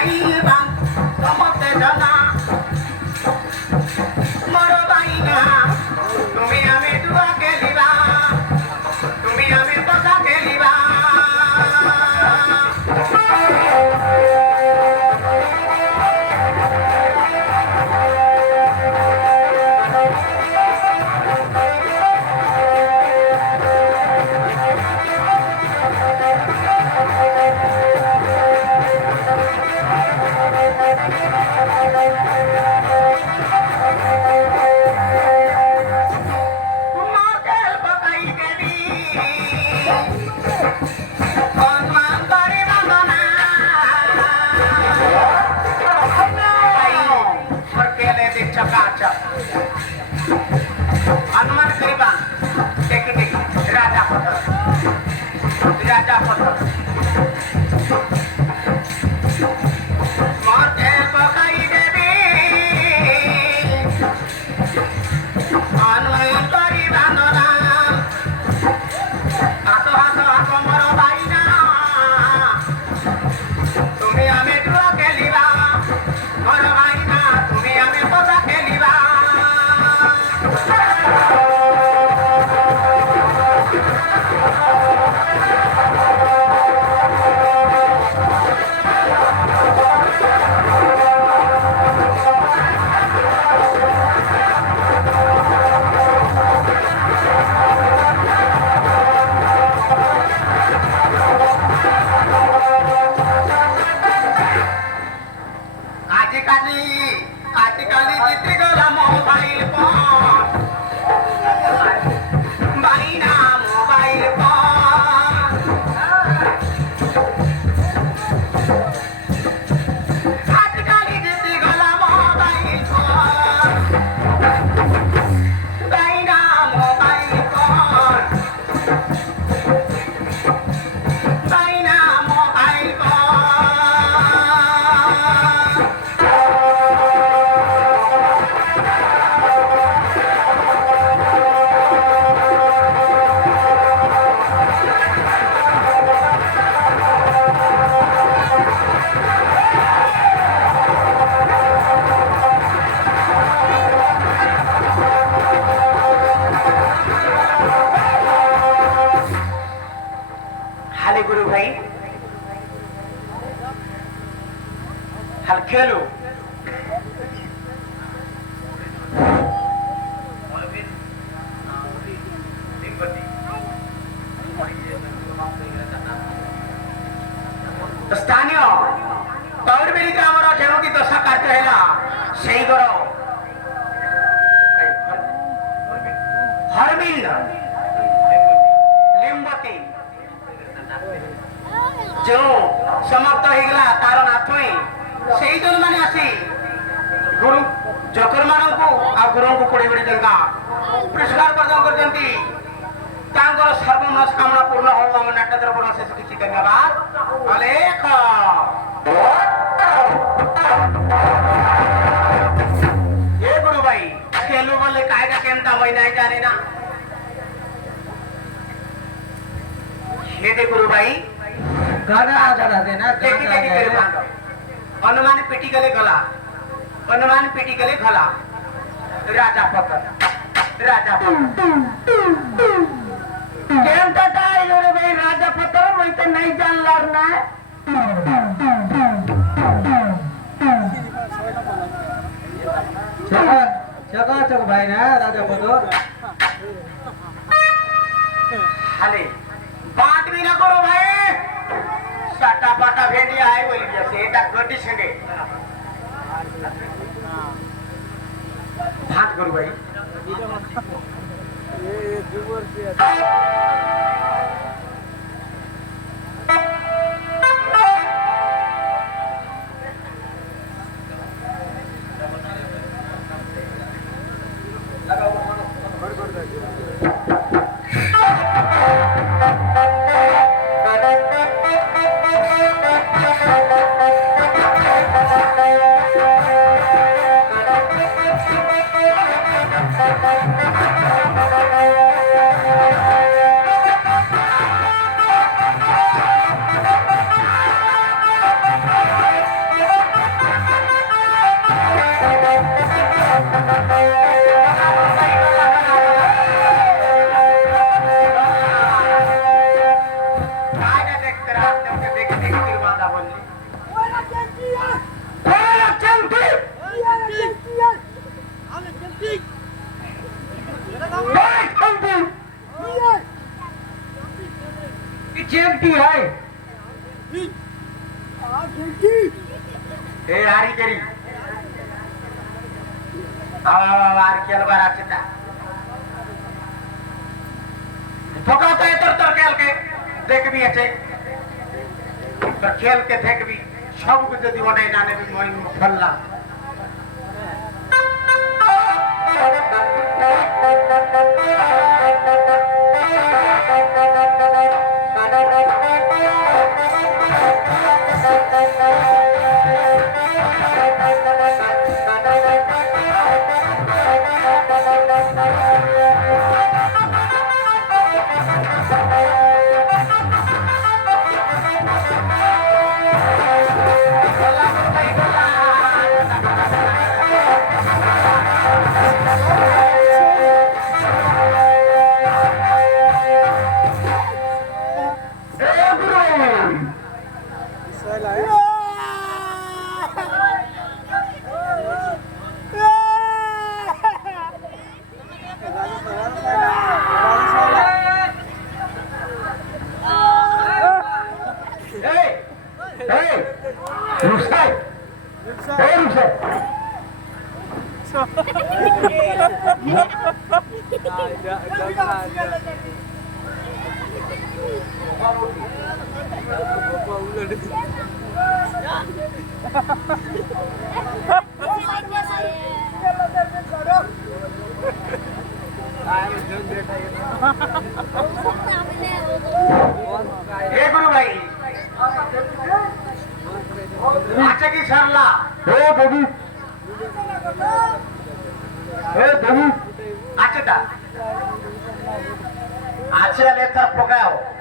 গাইবা সমতে জানা মর বাইনা তুমি আমি দুয়া খেলিবা তুমি আমি কথা খেলিবা अनुमान करीबा देखी देखी राजा पत्थर राजा पत्थर माथे पकाई देवी अनुमान करीबा नला हाथो हाथो हाथो मोर भाईना तुम्हें हमें जुआ खेलिबा मोर भाईना तुम्हें हमें पता खेलिबा आजकाली जिते गला मोबाइल पर बाईना मोबाइल पर आजकाली जिते गला मोबाइल पर बाईना मोबाइल पर बाईना मोबाइल पर गुरु भाई हल खेलो स्थानीय कौड़ बेली का आमर जेणु की दशा कार्य है सही करो हरबिल लिंबती जो समाप्त हो गला तार नाथई से जन मैंने आसी गुरु जकर मान को आ गुरु को कोड़े बड़ी टंका पुरस्कार प्रदान करजंती तांगर सर्व मनोकामना पूर्ण हो हम नाट्य द्रवण से किछि धन्यवाद अलेख ये गुरु भाई खेलो बोले कायदा केमता होई नहीं जाने ना ये दे गुरु भाई गाना गाना देना देखी देखी तेरे भांडो अनुमान पिटी गले गला अनुमान पिटी गले गला राजा पत्थर केम टाटा रे भाई राजा पत्थर मैं तो नहीं जान लारना चका चका चक भाई ना राजा पत्थर हाले बात भी ना करो भाई साटा पाटा भेंडी आए बोली जैसे एटा गड्डी संगे भात करू भाई ये जुबर से कोणाला चलते काय चलते ती चलती आहे हे हारी करी आवार केल बराचे ता ठोकाता है तर खेल के देख भी अच्छे तो खेल के देख भी सब कुछ यदि वडे जाने भी मोइन फल्ला हे गुरु भाई अच्छा की सरला हे बाबू अच्छा ता अच्छा ले तर पकाओ